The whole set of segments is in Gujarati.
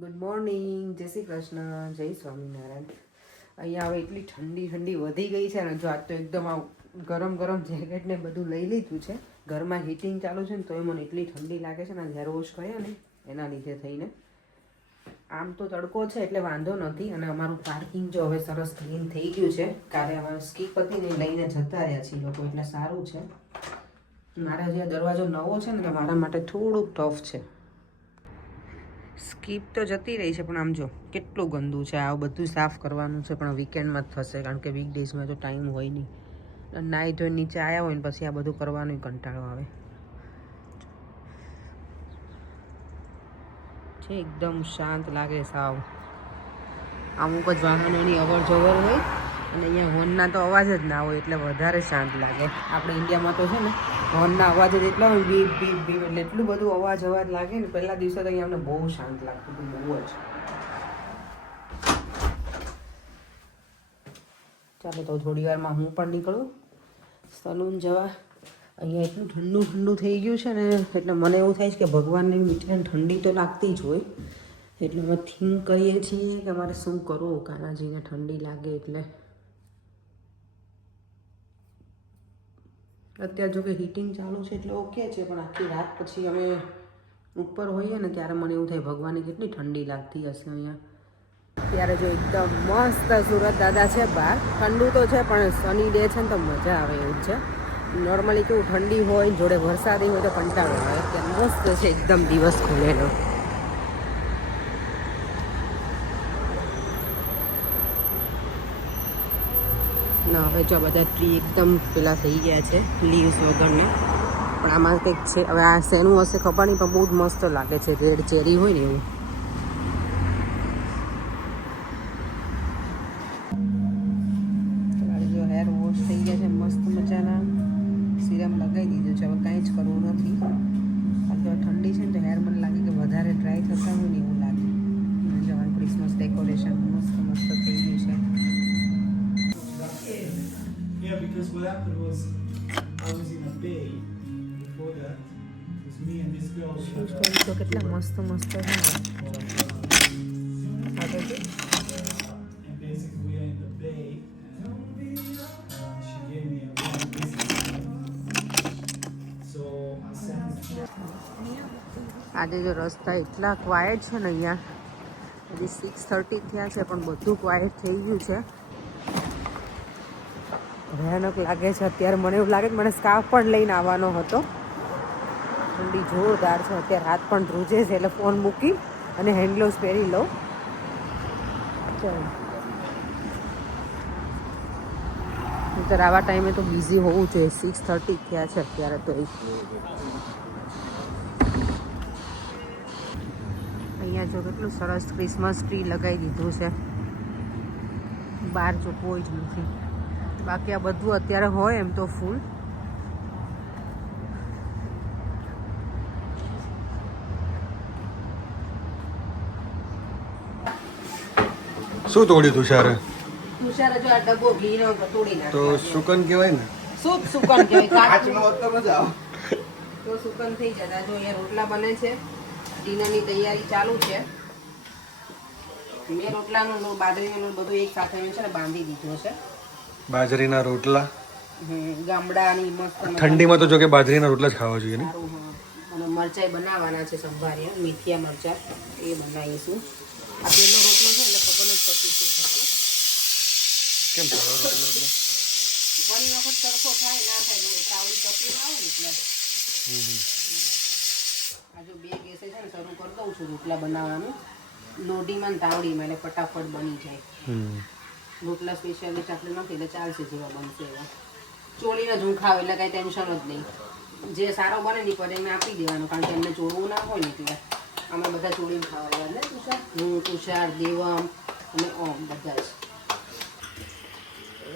ગુડ મોર્નિંગ, જય શ્રી કૃષ્ણ, જય સ્વામિનારાયણ. અહીંયા હવે એટલી ઠંડી વધી ગઈ છે ને, જો આજ તો એકદમ આ ગરમ ગરમ જેકેટ ને બધું લઈ લીધું છે. ઘરમાં હીટિંગ ચાલુ છે ને તો મને એટલી ઠંડી લાગે છે ને, હેર વોશ કર્યા ને એના લીધે થઈને. આમ તો તડકો છે એટલે વાંધો નથી. અને અમારું પાર્કિંગ જો હવે સરસ ક્લીન થઈ ગયું છે. કાલે અમારે સ્કીપ હતી ને લઈને જતા રહ્યા છીએ લોકો, એટલે સારું છે. મારા જે દરવાજો નવો છે ને એટલે મારા માટે થોડુંક ટફ છે. સ્કીપ તો જતી રહી છે પણ આમ જો કેટલું ગંદુ છે. આ બધું સાફ કરવાનું છે પણ વીકેન્ડમાં જ થશે, કારણ કે વીકડેઝમાં તો ટાઈમ હોય નહીં. નાહી ધોઈને નીચે આવ્યા હોય ને પછી આ બધું કરવાનું કંટાળો આવે છે. એકદમ શાંત લાગે સાવ. અમુક જ વાહનોની અવર જવર હોય અને અહીંયા હોર્નના તો અવાજ જ ના હોય એટલે વધારે શાંત લાગે. આપણે ઇન્ડિયામાં તો છે ને હોર્નના અવાજ જ એટલા હોય, બીપ બીપ બીપ, એટલે એટલું બધું અવાજ લાગે ને. પહેલા દિવસે તો અહીંયા અમને બહુ શાંત લાગતું હતું, બહુ જ. ચાલો તો થોડી વારમાં હું પણ નીકળું સલૂન જવા. અહીંયા એટલું ઠંડુ થઈ ગયું છે ને એટલે મને એવું થાય છે કે ભગવાનની મીઠાઈ ઠંડી તો લાગતી જ હોય. એટલે અમે થિંક કરીએ છીએ કે અમારે શું કરવું કાનાજીને ઠંડી લાગે એટલે. અત્યારે જો કે હીટિંગ ચાલુ છે એટલે ઓકે છે, પણ આખી રાત પછી અમે ઉપર હોઈએ ને ત્યારે મને એવું થાય ભગવાનને કેટલી ઠંડી લાગતી હશે અહીંયા. ત્યારે જો એકદમ મસ્ત સુરત દાદા છે બહાર. ઠંડુ તો છે પણ સની ડે છે ને તો મજા આવે એવું છે. નોર્મલી કેવું ઠંડી હોય જોડે વરસાદી હોય તો કંટાળો આવે. અત્યારે મસ્ત છે એકદમ દિવસ ખુલેલો. ના હવે જો બધા ટ્રી એકદમ પેલા થઈ ગયા છે લીવ્સ વગરને. પણ આમાં કંઈક છે, હવે આ શેનું હશે ખબર નહીં, પણ બહુ જ મસ્ત લાગે છે. રેડ ચેરી હોય ને એવું. જો હેર વોશ થઈ ગયા છે મસ્ત મજાના. સિરમ લગાવી દીધું છે, હવે કાંઈ જ કરવું નથી. અત્યારે ઠંડી છે ને તો હેર મને લાગે કે વધારે ડ્રાય થતા હોય ને એવું લાગે. જવાનું ક્રિસમસ ડેકોરેશન મસ્ત થઈ ગયું છે. Yeah, because what happened was I was in a bay before that. It was me and this girl. તો કેટલા મસ્ત છે ને. And basically we are in the bay. And she gave me a warm biscuit. So I sent આજે જો રસ્તા એટલા ક્વાયટ છે ને અહીંયા. હજી 6:30 થયા છે પણ બધું ક્વાયટ થઈ ગયું છે. ભયાનક લાગે છે અત્યારે. મને એવું લાગે કે મને સ્કાર્ફ પણ લઈને આવવાનો હતો. ઠંડી જોરદાર છે અત્યારે. હાથ પણ ધ્રુજે છે એટલે ફોન મૂકી અને હેન્ડ ગ્લોવ્સ પહેરી લઉં. અત્યારે આવા ટાઈમે તો બિઝી હોવું જોઈએ. 6:30 થયા છે અત્યારે તો. અહીંયા જો કેટલું સરસ ક્રિસમસ ટ્રી લગાવી દીધું છે. બહાર જો કોઈ જ નથી. બાકી આ બધું અત્યારે હોય એમ તો ફૂલ. શું તોડ્યું તુષારે? તુષારે જો આ ડબ્બો ઘીનો તોડી નાખ્યો. તો સુકન કહેવાય ને? શું સુકન કહેવાય? કાચનો તો મજા આવે. તો સુકન થઈ જતા. જો અહીંયા રોટલા બને છે, ડિનરની તૈયારી ચાલુ છે. મેં રોટલાનું બાજરીનું બધું એક સાથે છે ને બાંધી દીધું છે. બાજરીના રોટલા ગામડાની મસ્ત. ઠંડીમાં તો જો કે બાજરીના રોટલા જ ખાવા જોઈએ ને. અને મરચાઈ બનાવવાના છે સંભાળ્યા, મીઠિયા મરચા એ બનાવીશું. આ પેલો રોટલો છે એટલે ખબર નથી પડતી શું થશે. કેમ પેલો રોટલો એટલે? ઘણી વખત સરખો થાય ના થાય, તાવડી તપી ના આવે ને એટલે. આ જો 2 ગેસે છે ને શરૂ કરી દઉં છું રોટલા બનાવવાનું. લોઢીમાં ને તાવડીમાં એટલે ફટાફટ બની જાય. રોટલા સ્પેશિયાલિસ્ટ આપણે નથી એટલે ચાલશે જેવા બનશે એવા. ચોળીને જ હું ખાવ એટલે કાંઈ ટેન્શન જ નહીં. જે સારો બને ને પર એમને આપી દેવાનું, કારણ કે એમને ચોળવું ના હોય ને એટલે. અમે બધા ચોળીને ખાવા ને તુષાર, હું, તુષાર, દેવમ અને ઓમ બધા જ.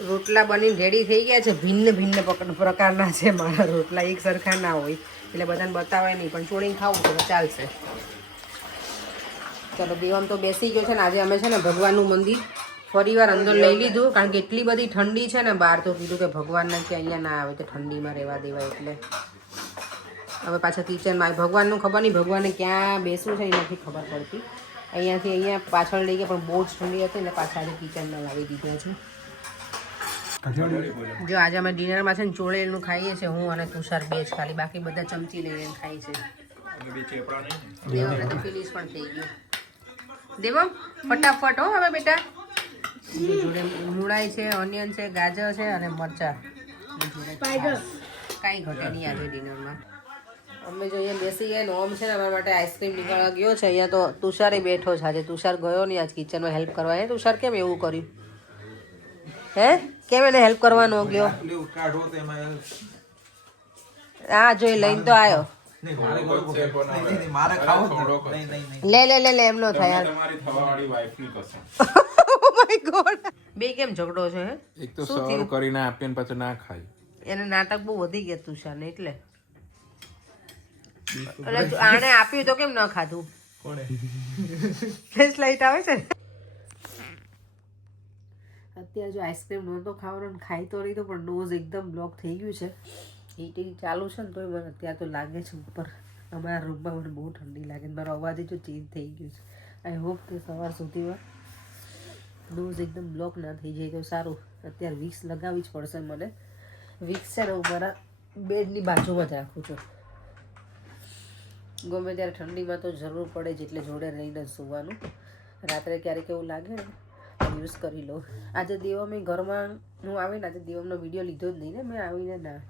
રોટલા બનીને રેડી થઈ ગયા છે. ભિન્ન પ્રકારના છે મારા રોટલા, એક સરખા ના હોય એટલે બધાને બતાવાય નહીં, પણ ચોળીને ખાવું તો ચાલશે. ચલો દેવમ તો બેસી ગયો છે ને. આજે અમે છે ને ભગવાનનું મંદિર ફરી વાર અંદર લઈ લીધું, કારણ કે એટલી બધી ઠંડી છે ને બહાર. તો કીધું કે ભગવાનને કે અહીંયા ના આવે તો ઠંડીમાં રહેવા દેવાય. એટલે હવે પાછા કિચનમાં ભગવાનનું ખબર નહીં ભગવાનને ક્યાં બેસવું છે એ નથી ખબર પડતી. અહીંયાથી અહીંયા પાછળ લઈ ગયા પણ બહુ જ ઠંડી હતી એટલે પાછા આજે કિચનમાં લાવી દીધા છે. જો આજે અમે ડિનરમાં છે ને ચોળેલનું ખાઈએ છીએ, હું અને તુષાર બે જ ખાલી, બાકી બધા ચમચી લઈને ખાય છે. દેવમને તો ફિનિશ પણ થઈ ગયું. દેવમ ફટાફટ હો હવે બેટા. જોડે મૂળાઈ છે, ઓનિયન છે, ગાજર છે અને મરચા. કાંઈ ઘટે નહીં આજે ડિનરમાં. અમે જો અહીંયા બેસી ગયા ને ઓમ છે ને અમારા માટે આઈસ્ક્રીમ નીકળવા ગયો છે. અહીંયા તો તુષારે બેઠો છે આજે. તુષાર ગયો નહીં આજ કિચનમાં હેલ્પ કરવા. હે તુષાર કેમ એવું કર્યું? હે કેમ એને હેલ્પ કરવા ન ગયો? હા જોઈ લઈને તો આવ્યો. લે લે લે લે એમ નો થાય. Oh my God. બે કેમ ઝઘડો છે? હે એક તો સર્વ કરીને આપીને પછી ના ખાય. એને નાટક બહુ વધી ગયા તુષારને એટલે આને આપ્યું તો કેમ ન ખાધું? ફ્લેશ લાઈટ આવે છે. અત્યારે જો આઈસ્ક્રીમ નહોતો ખાવાનો ખાઈ તો રહી તો પણ નોઝ એકદમ બ્લોક થઈ ગયું છે. હીટિંગ ચાલુ છે ને તો મને અત્યારે તો લાગે છે ઉપર અમારા રૂમમાં મને બહુ ઠંડી લાગે. મારો અવાજ જો ચેન્જ થઈ ગયું છે. આઈ હોપ કે સવાર સુધીમાં નોઝ એકદમ બ્લોક ના થઈ જાય તો સારું. અત્યારે વિક્સ લગાવવી જ પડશે મને. વિક્સ છે ને હું મારા બેડની બાજુમાં જ રાખું છું. ગમે ત્યારે ઠંડીમાં તો જરૂર પડે જ એટલે જોડે રહીને સૂવાનું. રાત્રે ક્યારેક એવું લાગે ને યુઝ કરી લો. આજે દેવમે ઘરમાં હું આવીને આજે દેવમનો વિડીયો લીધો જ નહીં ને મેં આવીને ના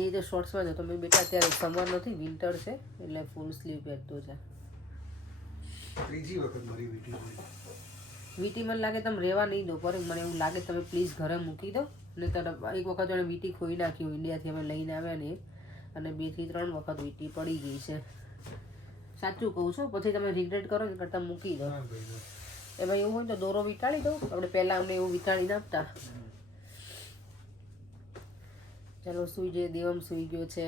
એ તો શોર્ટ્સમાં જ હતો. મેં બેટા અત્યારે સમર નથી વિન્ટર છે એટલે ફૂલ સ્લીવ પહેરતો છે. ત્રીજી વખત મારી વીટી મને લાગે તમે રહેવા નહીં દો પર મને એવું લાગે તમે પ્લીઝ ઘરે મૂકી દો. ને તો એક વખત એને વીટી ખોઈ નાખ્યું ઇન્ડિયાથી અમે લઈને આવ્યા ને અને 2 થી 3 વખત વીટી પડી ગઈ છે. સાચું કહું છું પછી તમે રિગ્રેટ કરો ને કરતાં મૂકી દો. એમાં એવું હોય તો દોરો વીંટાળી દઉં. આપણે પહેલાં અમને એવું વીંટાળી નાખતા. ચાલો સુઈ જઈએ. દેવમ સુઈ ગયો છે.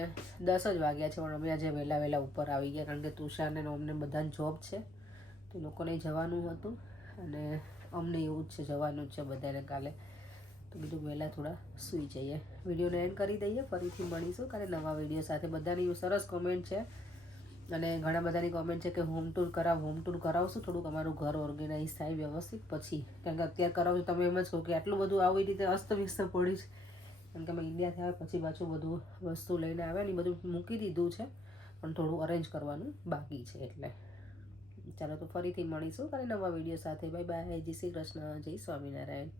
10 જ વાગ્યા છે પણ અમે આજે વહેલા ઉપર આવી ગયા કારણ કે તુષારને અમને બધાને જોબ છે તો લોકોને જવાનું હતું અને અમને એવું જ છે જવાનું જ છે બધાને કાલે તો બીજું વહેલા થોડા સૂઈ જઈએ. વિડીયોને એન્ડ કરી દઈએ. ફરીથી મળીશું કાલે નવા વિડીયો સાથે. બધાની સરસ કોમેન્ટ છે અને ઘણા બધાની કોમેન્ટ છે કે હોમ ટૂર કરાવશું થોડુંક અમારું ઘર ઓર્ગેનાઇઝ થાય વ્યવસ્થિત પછી. કારણ કે અત્યારે કરાવશું તમે એમ જ કહો કે આટલું બધું આવી રીતે અસ્તવ્યસ્ત પડી છે કારણ કે અમે ઇન્ડિયાથી આવ્યા પછી પાછું બધું વસ્તુ લઈને આવ્યા ને બધું મૂકી દીધું છે પણ થોડું અરેન્જ કરવાનું બાકી છે એટલે. ચાલો તો ફરીથી મળીશું કાલે નવા વિડીયો સાથે. Bye bye. જય શ્રી કૃષ્ણ. જય સ્વામિનારાયણ.